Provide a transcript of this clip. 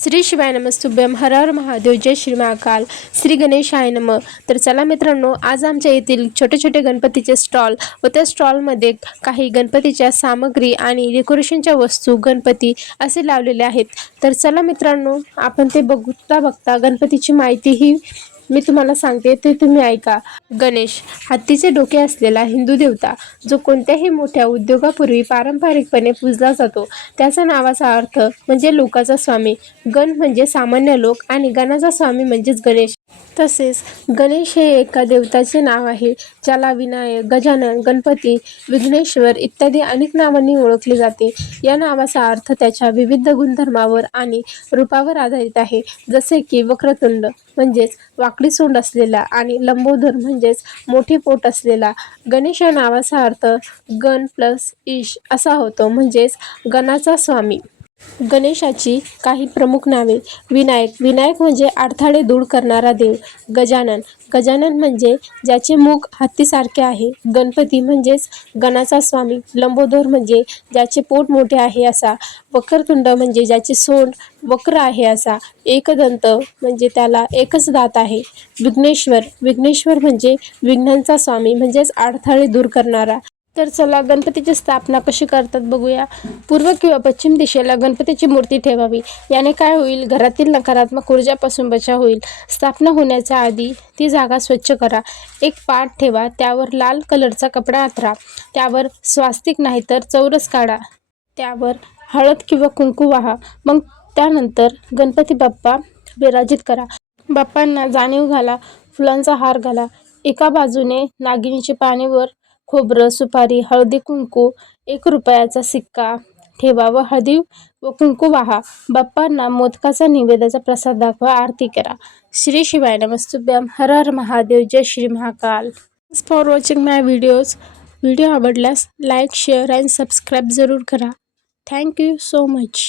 श्री शिवाय नमस्तुभ्यम. हर हर महादेव. जय श्री महाकाल. श्री गणेशाय नमः. तर चला मित्रांनो, आज आमच्या येथील छोटे छोटे गणपतीचे स्टॉल व त्या स्टॉलमध्ये काही गणपतीच्या सामग्री आणि डेकोरेशनच्या वस्तू गणपती असे लावलेले आहेत. तर चला मित्रांनो, आपण ते बघता गणपतीची माहिती ही मी तुम्हाला सांगते, ते तुम्ही ऐका. गणेश हत्तीचे डोके असलेला हिंदू देवता, जो कोणत्याही मोठ्या उद्योगापूर्वी पारंपरिकपणे पूजला जातो. त्याचा नावाचा अर्थ म्हणजे लोकाचा स्वामी. गण म्हणजे सामान्य लोक आणि गणाचा स्वामी म्हणजेच गणेश. तसेच गणेश हे एका देवताचे नाव आहे, ज्याला विनायक, गजानन, गणपती, विघ्नेश्वर इत्यादी अनेक नावांनी ओळखले जाते. या नावाचा अर्थ त्याच्या विविध गुणधर्मावर आणि रूपावर आधारित आहे, जसे की वक्रतुंड म्हणजेच वाकडी सोंड असलेला आणि लंबोदर म्हणजेच मोठे पोट असलेला. गणेश या नावाचा अर्थ गण प्लस ईश असा होतो, म्हणजेच गणाचा स्वामी. गणेशाची काही प्रमुख नावे. विनायक म्हणजे अडथळे दूर करणारा देव. गजानन म्हणजे ज्याचे मुख हत्तीसारखे आहे. गणपती म्हणजेच गणाचा स्वामी. लंबोदर म्हणजे ज्याचे पोट मोठे आहे असा. वक्रतुंड म्हणजे ज्याचे सोंड वक्र आहे असा. एकदंत म्हणजे त्याला एकच दात आहे. विघ्नेश्वर म्हणजे विघ्नांचा स्वामी, म्हणजेच अडथळे दूर करणारा. तर चला गणपतीची स्थापना कशी करतात बघूया. पूर्व किंवा पश्चिम दिशेला गणपतीची मूर्ती ठेवावी. याने काय होईल, घरातील नकारात्मक ऊर्जापासून बचाव होईल. स्थापना होण्याच्या आधी ती जागा स्वच्छ करा. एक पाट ठेवा, त्यावर लाल कलरचा कपडा अंथरा. त्यावर स्वास्तिक नाही तर चौरस काढा. त्यावर हळद किंवा कुंकू वाहा. मग त्यानंतर गणपती बाप्पा विराजित करा. बाप्पांना जाणीव घाला, फुलांचा हार घाला. एका बाजूने नागिनीची पाने वर खोबरं, सुपारी, हळदी कुंकू, 1 रुपयाचा सिक्का ठेवा व हळदी व कुंकू वाहा. बाप्पांना मोदकाचा निवेद्याचा प्रसाद दाखवा, आरती करा. श्री शिवाय नमस्तुभ्यम. हर हर महादेव. जय Shri Mahakal. Thanks for watching my videos. Video आवडल्यास लाईक, शेअर अँड सबस्क्राईब जरूर करा. Thank you so much.